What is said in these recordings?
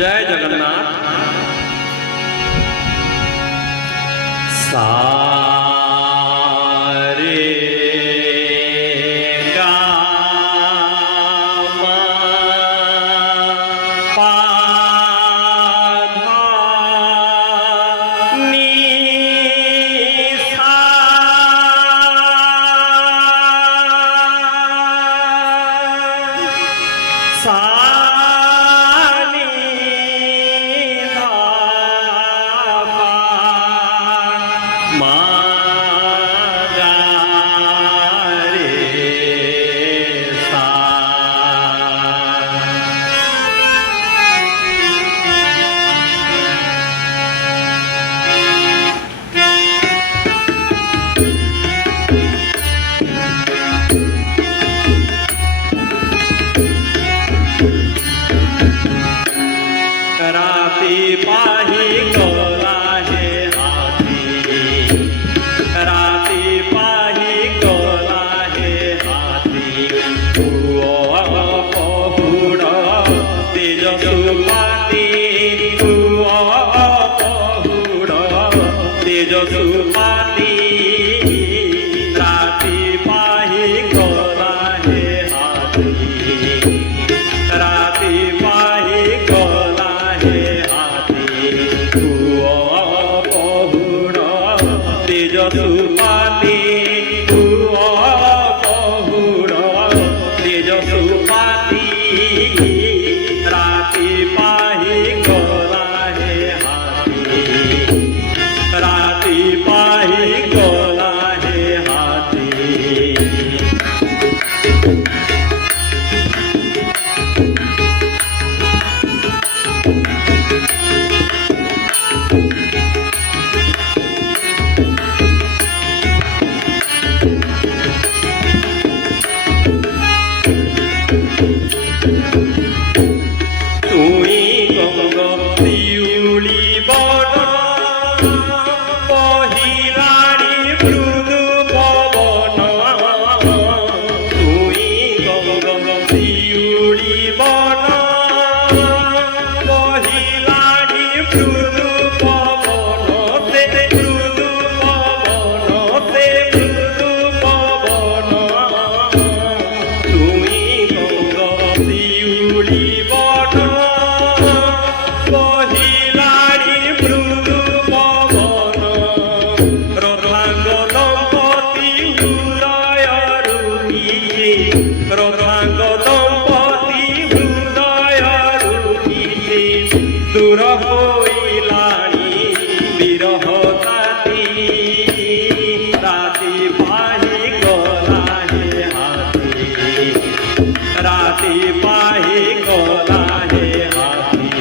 जय जगन्नाथ। सारे गामा पाधा नी सा राती पाही कोला है हाथी, राती पाही कोला है हाथी। ओ पहुड़ तेज सुपाती, ओ पहुड़ तेज सुपाती। राती पाही कोला है हाथी, राती पाही कोला है हाथी। पहुड़ तेज सुपाती, पहुड़ तेज सुपाती। राती पाही कोला है हाथी, राती पाही कोला है हाथी। दूर होइलाणी विरह ताती। राती पाही कोला है हाथी, राती पाही कोला है हाथी।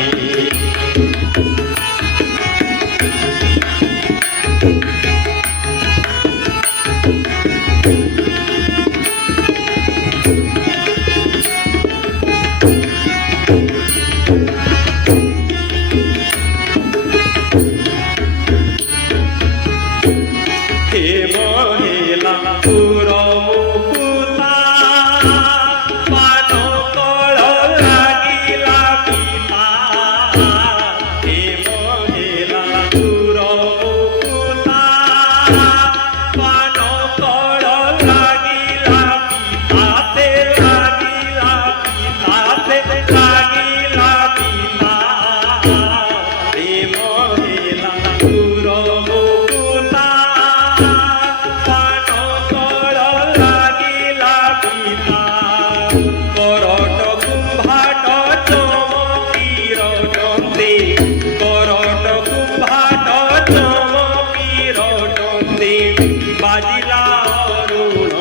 बाजिला अरुण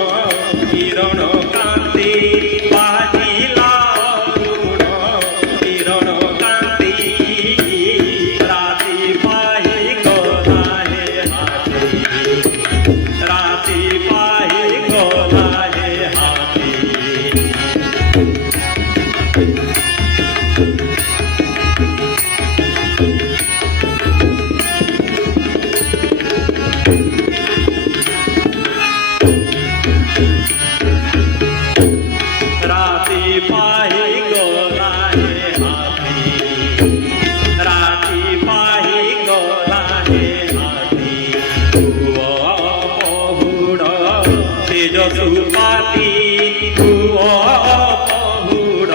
किरण कांती, बाजिला अरुण किरण कांती। राती पाही कोला है हाथी, राती पाही कोला है हाथी। पाही कोला है हाथी। তেজসুপাতি ভুয় পহুড়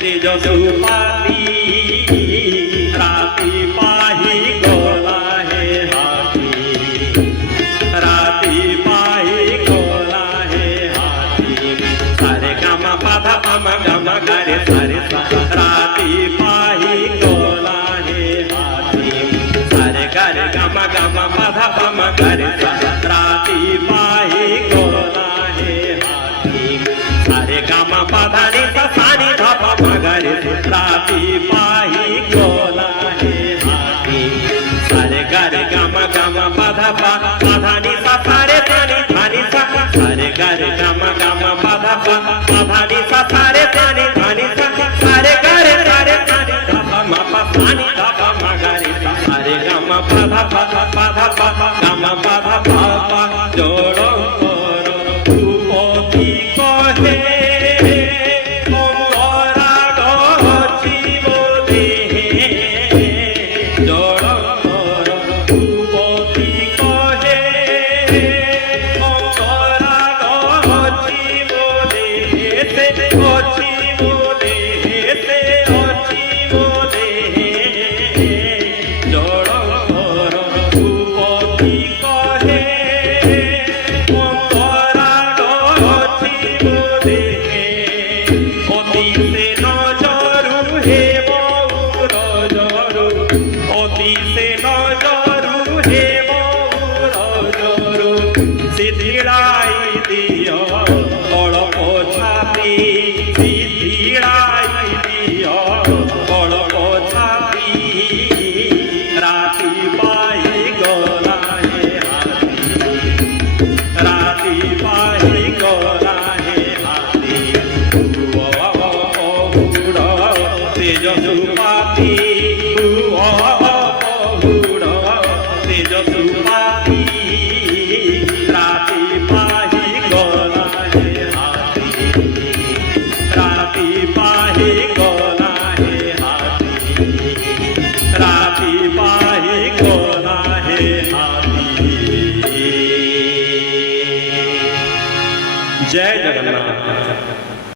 তেজসুপাতি রাতি পাহি গলা হে হাতি রাতি পাহি গলা হে হাতি সারে গামা পাধা পামা গামা গারে সারে সা রাতি পাহি গলা হে হাতি সারে গারে গামা গামা পাধা পামা গারে সা রাতি পাহি গলা হে হাতি সারে গামা পাধা নি সা সানি ধাপা মাগারে রাতি পাহি গলা হে হাতি সারে গারে গামা গামা পাধা পা পাধা নি সা সারে সানি ধানি সা সারে গারে গামা গামা পাধা পা পাধা নি সা সারে সানি ধানি সা সারে গারে সারে সানি ধাপা মাপা সানি ধাপা মাগারে সারে গামা পাধা পাধা পাধা পাধা গামা পাধা পাপা জোড় কর ভূপতি কহে মঙ্গলা গছিব দেহে জোড় কর ভূপতি কহে মঙ্গলা গছিব দেহে গছিব দেহে গছিব দেহে জোড় কর ভূপতি কহে মঙ্গলা গছিব দেহে অতি সে নজরু হে মৌর জরু অতি সে নজরু হে মৌর জরু সিধিড়াই দি